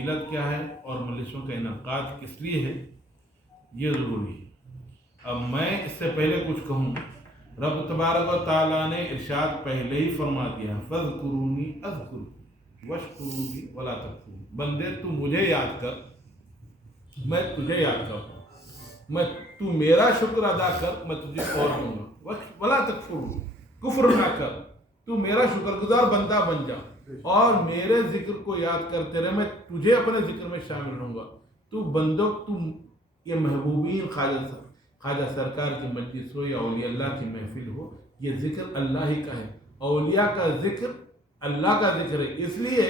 علت کیا ہے اور مجلسوں کا انعقاد کس لیے ہے، یہ ضروری ہے۔ اب میں اس سے پہلے کچھ کہوں، رب تبارک و تعالیٰ نے ارشاد پہلے ہی فرما دیا، فَاذْكُرُونِي أَذْكُرْكُمْ وَاشْكُرُوا لِي وَلَا تَكْفُرُونِ۔ بندے تو مجھے یاد کر، میں تجھے یاد کروں، تو میرا شکر ادا کر، میں تجھے اور دوں گا۔ وَلَا تَكْفُرُونِ، کفر نہ کر، تو میرا شکر گزار بندہ بن جا اور میرے ذکر کو یاد کرتے رہے، میں تجھے اپنے ذکر میں شامل رہوں گا۔ تو بندوں، تم یہ محبوبین خواجہ سرکار کی مجلس ہو یا اولیاء اللہ کی محفل ہو، یہ ذکر اللہ ہی کا ہے۔ اولیاء کا ذکر اللہ کا ذکر ہے، اس لیے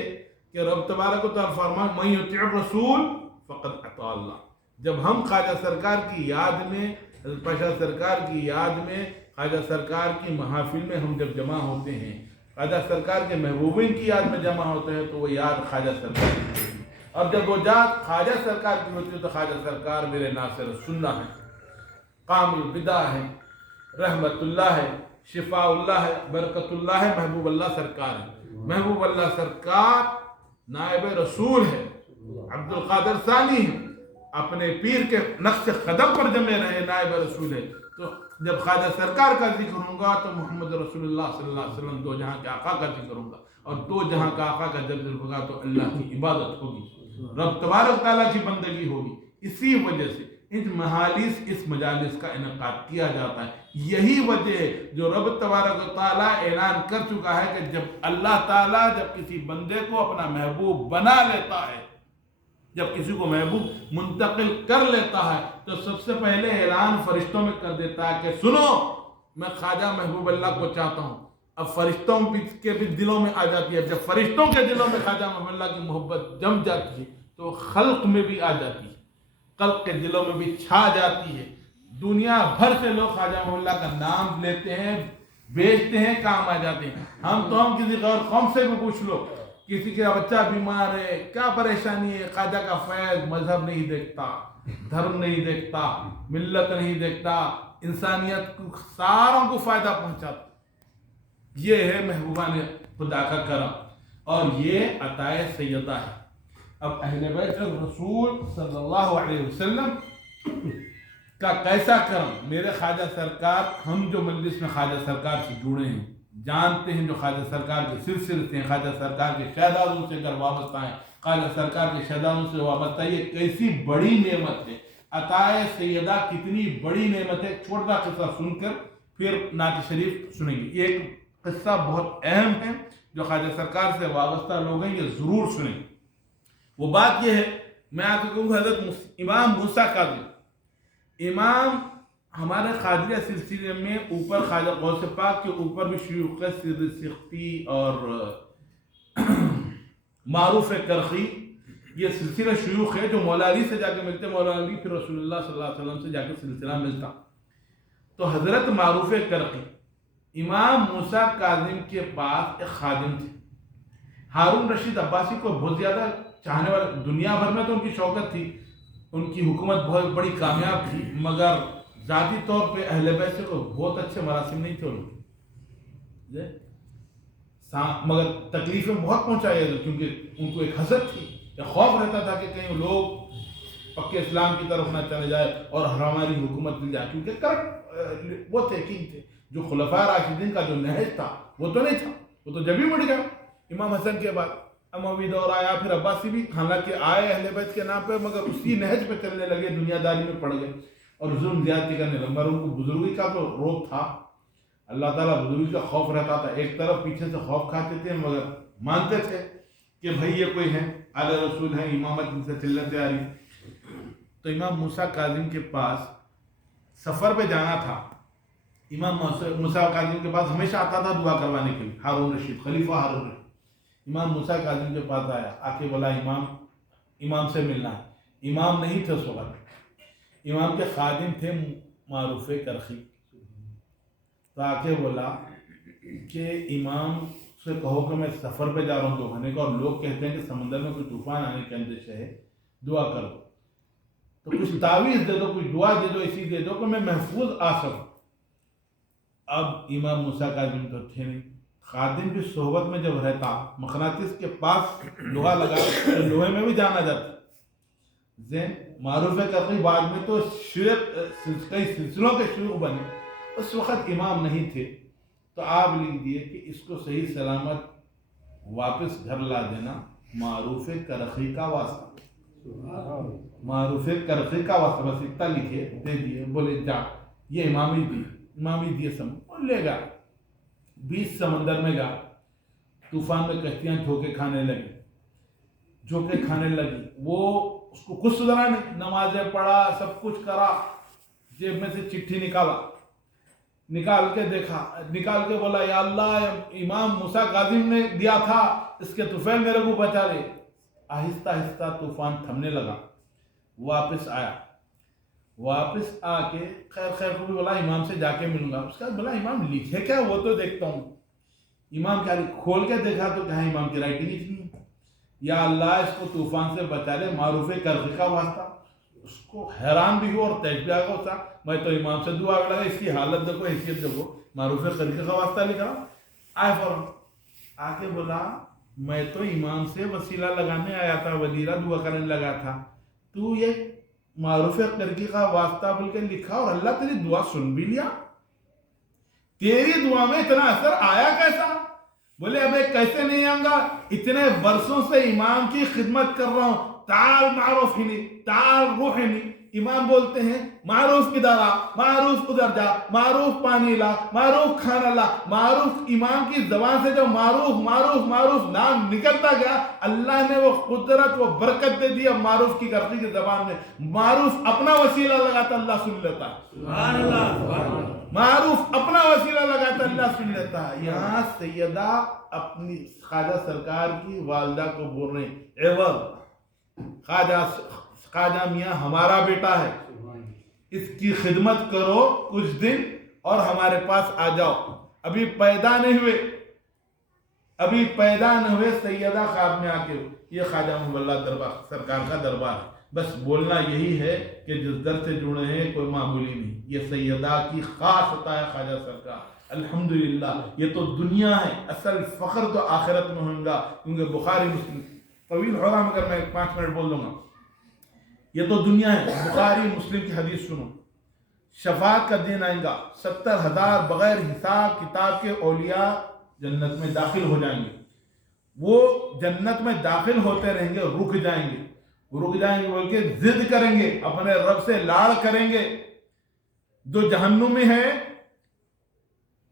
کہ رب تبارک و تعالیٰ فرمائے من یطیع الرسول فقد اطاع اللہ۔ جب ہم خواجہ سرکار کی یاد میں، حضرت پاشا سرکار کی یاد میں، خواجہ سرکار کی محافل میں ہم جب جمع ہوتے ہیں، خواجہ سرکار کے محبوبین کی یاد میں جمع ہوتے ہیں، تو وہ یاد خواجہ سرکار کی ہوتی ہے۔ اور جب وہ یاد خواجہ سرکار کی ہوتی ہے تو خواجہ سرکار میرے ناصر سنہ ہے، قامل البدع ہے، رحمت اللہ ہے، شفاء اللہ ہے، برکت اللہ ہے، محبوب اللہ سرکار ہے۔ محبوب اللہ سرکار نائب رسول ہے، عبد القادر ثانی ہے، اپنے پیر کے نقش قدم پر جمے رہے، نائب رسول ہے۔ تو جب خواجہ سرکار کا ذکر ہوگا تو محمد رسول اللہ صلی اللہ علیہ وسلم دو جہاں کے آقا کا ذکر ہوگا، اور دو جہاں کا آقا کا جب ذکر ہوگا تو اللہ کی عبادت ہوگی، رب تبارک تعالیٰ کی بندگی ہوگی۔ اسی وجہ سے اس مجالس کا انعقاد کیا جاتا ہے۔ یہی وجہ ہے جو رب تبارک و تعالیٰ اعلان کر چکا ہے کہ جب اللہ تعالیٰ جب کسی بندے کو اپنا محبوب بنا لیتا ہے، جب کسی کو محبوب منتقل کر لیتا ہے، تو سب سے پہلے اعلان فرشتوں میں کر دیتا ہے کہ سنو، میں خواجہ محبوب اللہ کو چاہتا ہوں۔ اب فرشتوں کے بھی دلوں میں آ جاتی ہے، جب فرشتوں کے دلوں میں خواجہ محبوب اللہ کی محبت جم جاتی ہے تو خلق میں بھی آ جاتی ہے، خلق کے دلوں میں بھی چھا جاتی ہے۔ دنیا بھر سے لوگ خواجہ محبوب اللہ کا نام لیتے ہیں، بیچتے ہیں، کام آ جاتے ہیں۔ ہم کسی غیر قوم سے بھی پوچھ لو، کسی کا بچہ بیمار ہے، کیا پریشانی ہے، خواجہ کا فیض مذہب نہیں دیکھتا، دھرم نہیں دیکھتا، ملت نہیں دیکھتا، انسانیت کو ساروں کو فائدہ پہنچاتا۔ یہ ہے محبوبان خدا کا کرم، اور یہ عطائے سیدہ ہے۔ اب اہل بیت رسول صلی اللہ علیہ وسلم کا کیسا کرم، میرے خواجہ سرکار، ہم جو مجلس میں خواجہ سرکار سے جڑے ہیں، جانتے ہیں، جو خواجہ سرکار کے سلسلے سے ہیں، خواجہ سرکار کے شہزادوں سے اگر وابستہ ہیں، خواجہ سرکار کے شہزادوں سے وابستہ، یہ کیسی بڑی نعمت ہے، عطائے سیدہ کتنی بڑی نعمت ہے۔ چھوٹا قصہ سن کر پھر نعت شریف سنیں گے۔ یہ ایک قصہ بہت اہم ہے، جو خواجہ سرکار سے وابستہ لوگ ہیں، یہ ضرور سنیں۔ وہ بات یہ ہے، میں آپ کو کہوں، حضرت امام موسیٰ کاظم، امام ہمارے قادریہ سلسلے میں اوپر خواجہ غوث پاک کے اوپر بھی شیوخ سر سختی اور معروف کرخی، یہ سلسلہ شیوخ ہے جو مولا علی سے جا کے ملتے، مولا علی پھر رسول اللہ صلی اللہ علیہ وسلم سے جا کے سلسلہ ملتا۔ تو حضرت معروف کرخی امام موسیٰ کاظم کے پاس ایک خادم تھے، ہارون رشید عباسی کو بہت زیادہ چاہنے والے، دنیا بھر میں تو ان کی شوکت تھی، ان کی حکومت بہت بڑی کامیاب تھی، مگر ذاتی طور پہ اہل بیت سے بہت اچھے مراسم نہیں تھے ان کے، مگر تکلیفیں بہت پہنچائی، کیونکہ ان کو ایک حسد تھی، ایک خوف رہتا تھا کہ کہیں لوگ پکے اسلام کی طرف نہ چلے جائے اور ہماری حکومت مل جائے، کیونکہ کرک وہ تھے، کینگ تھے، جو خلفاء راشدین کا جو نہج تھا وہ تو نہیں تھا، وہ تو جب ہی مڑ گیا امام حسن کے بعد، اموی دور آیا، پھر عباسی بھی، حالانکہ آئے اہل بیت کے نام پہ، مگر اسی نہج پہ چلنے لگے، دنیا داری میں پڑ گئے اور ظلم زیادتی کرنے لگے، مگر ان کو بزرگی کا تو روب تھا، اللہ تعالیٰ بزرگی کا خوف رہتا تھا، ایک طرف پیچھے سے خوف کھاتے تھے، مگر مانتے تھے کہ بھائی یہ کوئی ہے، اعلی رسول ہے، امامت ان سے چلتے آ رہی۔ تو امام موسیٰ کاظم کے پاس سفر پہ جانا تھا، امام موسیٰ کاظم کے پاس ہمیشہ آتا تھا دعا کروانے کے لیے، ہارون رشید، خلیفہ ہارون رشید، امام موسیٰ کاظم کے پاس آیا، آ کے بولا امام سے ملنا ہے۔ امام نہیں تھے اس وقت، امام کے خادم تھے معروف کرخی، تو آ کے بولا کہ امام سے کہو کہ میں سفر پہ جا رہا ہوں 2 مہینے کا، اور لوگ کہتے ہیں کہ سمندر میں کوئی طوفان آنے کے اندیشہ ہے، دعا کر دو، تو کچھ تعویذ دے دو، کچھ دعا دے دو، اسی دے دو کہ میں محفوظ آ سکوں۔ اب امام موسیٰ کاظم تو تھے نہیں، خادم کی صحبت میں جب رہتا مقناطیس کے پاس لوہا لگا تو لوہے میں بھی جانا جاتا زین معروف کرقی بعد میں تو کئی سلسلوں کے شیوخ بنے، اس وقت امام نہیں تھے، تو آپ لکھ دیے کہ اس کو صحیح سلامت واپس گھر لا دینا معروف کرقی کا واسطہ، معروف کرقی کا واسطہ، بس اتنا لکھے دے دیے، بولے جا یہ امامی دیے سمجھ لے گا۔ 20 سمندر میں گا، طوفان میں کشتیاں جھوکے کھانے لگی، وہ اس کو کچھ سدھرا نہیں، نمازیں پڑھا، سب کچھ کرا، جیب میں سے چٹھی نکال کے دیکھا، نکال کے بولا یا اللہ امام موسیٰ کاظم نے دیا تھا، اس کے طفیل میرے کو بچا لے۔ آہستہ آہستہ طوفان تھمنے لگا، واپس آیا، واپس آ کے خیر کو بھی بولا امام سے جا کے ملوں گا۔ اس کے بعد بولا امام لکھے کیا وہ تو دیکھتا ہوں۔ امام کیا کھول کے دیکھا تو کہا امام کی رائٹنگ اتنی ہے، یا اللہ اس کو طوفان سے بچا لے معروف کرقی کا واسطہ۔ اس کو حیران بھی ہو اور تیج بھی آگا ہوتا، میں تو امام سے دعا لگا اس کی حالت دیکھو، حیثیت دیکھو، معروف کرقی کا واسطہ لکھا۔ آئے فوراً آ کے بولا میں تو امام سے وسیلہ لگانے آیا تھا، ولیرہ دعا کرنے لگا تھا، تو یہ معروف کرقی کا واسطہ بول کے لکھا اور اللہ تیری دعا سن بھی لیا، تیری دعا میں اتنا اثر آیا کیسا؟ بولے ابے کیسے نہیں آؤں گا، اتنے برسوں سے امام کی خدمت کر رہا ہوں، تعال معروف ہی نہیں، تعال روح ہی نہیں۔ امام بولتے ہیں معروف ادھر آ، معروف ادھر جا، معروف پانی لا، معروف کھانا لا، معروف امام کی زبان سے جو معروف معروف معروف نام نکلتا گیا، اللہ نے وہ قدرت وہ برکت دے دی۔ اب معروف کی کرقی کی زبان میں معروف اپنا وسیلہ لگاتا اللہ سن لیتا ہے، سبحان اللہ، معروف اپنا وسیلہ لگاتا اللہ سن لیتا ہے۔ یہاں سیدہ اپنی خواجہ سرکار کی والدہ کو بول رہے ہیں عوض خواجہ میاں ہمارا بیٹا ہے، اس کی خدمت کرو کچھ دن اور ہمارے پاس آ جاؤ، ابھی پیدا نہیں ہوئے سیدہ خواب میں آ کے، یہ خواجہ محمد اللہ دربار سرکار کا دربار ہے، بس بولنا یہی ہے کہ جس در سے جڑے ہیں کوئی معمولی نہیں، یہ سیدہ کی خاص عطا ہے خواجہ سرکار، الحمدللہ۔ یہ تو دنیا ہے، اصل فخر تو آخرت میں ہوگا، کیونکہ بخاری مسلم طویل ہو رہا مگر میں 5 منٹ بول دوں گا۔ یہ تو دنیا ہے، بخاری مسلم کی حدیث سنو، شفاعت کا دن آئے گا، 70,000 بغیر حساب کتاب کے اولیاء جنت میں داخل ہو جائیں گے، وہ جنت میں داخل ہوتے رہیں گے، رک جائیں گے بول کے ضد کریں گے، اپنے رب سے لاڑ کریں گے۔ جو جہنم میں ہے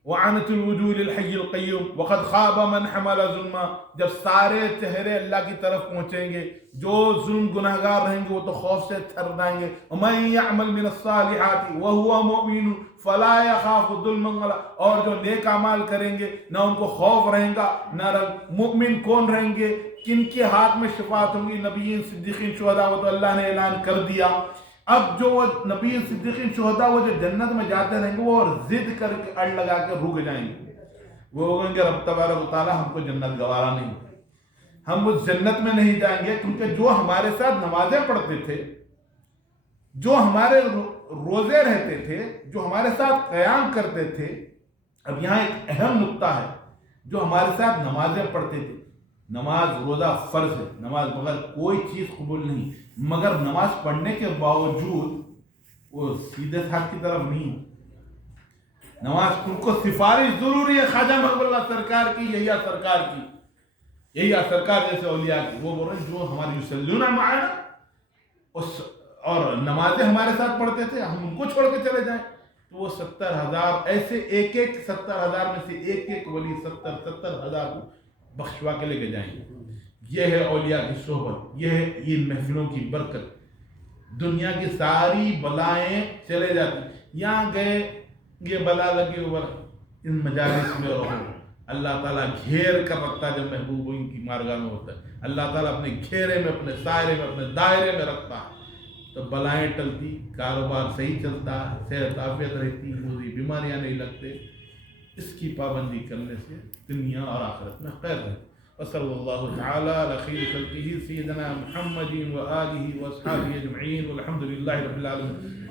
وعنت الوجوہ للحی القیوم وقد خواب من حمل ظلما، جب سارے چہرے اللہ کی طرف پہنچیں گے، جو ظلم گناہگار رہیں گے وہ تو خوف سے تھر جائیں گے۔ ومن یعمل من الصالحات وهو مؤمن فلا يخاف ظلما ولا، اور جو نیک اعمال کریں گے نہ ان کو خوف رہیں گا نہ مؤمن کون رہیں گے، کن کے ہاتھ میں شفاعت ہوں گی، نبیین صدیقین شہداء، وہ تو اللہ نے اعلان کر دیا۔ اب جو نبی صدیقین شہداء وہ جو جنت میں جاتے رہیں گے وہ اور ضد کر کے اڑ لگا کے رک جائیں گے، وہ کہیں گے رب تبارک و تعالیٰ ہم کو جنت گوارا نہیں، ہم اس جنت میں نہیں جائیں گے، کیونکہ جو ہمارے ساتھ نمازیں پڑھتے تھے، جو ہمارے روزے رہتے تھے، جو ہمارے ساتھ قیام کرتے تھے۔ اب یہاں ایک اہم نقطہ ہے، جو ہمارے ساتھ نمازیں پڑھتے تھے، نماز روزہ فرض ہے، نماز بغیر کوئی چیز قبول نہیں، مگر نماز پڑھنے کے باوجود وہ سیدھے ہاتھ کی طرف نہیں، نماز ان کو سفارش ضروری ہے خواجہ محمد اللہ سرکار کی، یہی سرکار کی، یہی سرکار جیسے اولیاء کی۔ وہ بول رہے ہیں جو ہماری یصلون معنا اور نمازیں ہمارے ساتھ پڑھتے تھے، ہم ان کو چھوڑ کے چلے جائیں تو وہ 70,000 ایسے ایک 70,000 میں سے ایک ولی 70,000 کو بخشوا کے لے کے جائیں گے۔ یہ ہے اولیاء کی صحبت، یہ ہے ان محفلوں کی برکت۔ دنیا کی ساری بلائیں چلے جاتی، یہاں گئے یہ بلا لگی وہ بلا، ان مجالس میں رہو، اللہ تعالیٰ گھیر کر رکھتا ہے جب محبوب ان کی مارگاہ میں ہوتا ہے، اللہ تعالیٰ اپنے گھیرے میں، اپنے سائرے میں، اپنے دائرے میں رکھتا ہے، تو بلائیں ٹلتی، کاروبار صحیح چلتا ہے، صحت عافیت رہتی، کوئی بیماریاں نہیں لگتے۔ اس کی پابندی کرنے سے دنیا اور آخرت میں خیر ہے۔ وصلی اللہ تعالی علی خیر خلقہ سیدنا محمد وآلہ واصحابہ اجمعین والحمد للہ رب العالمین۔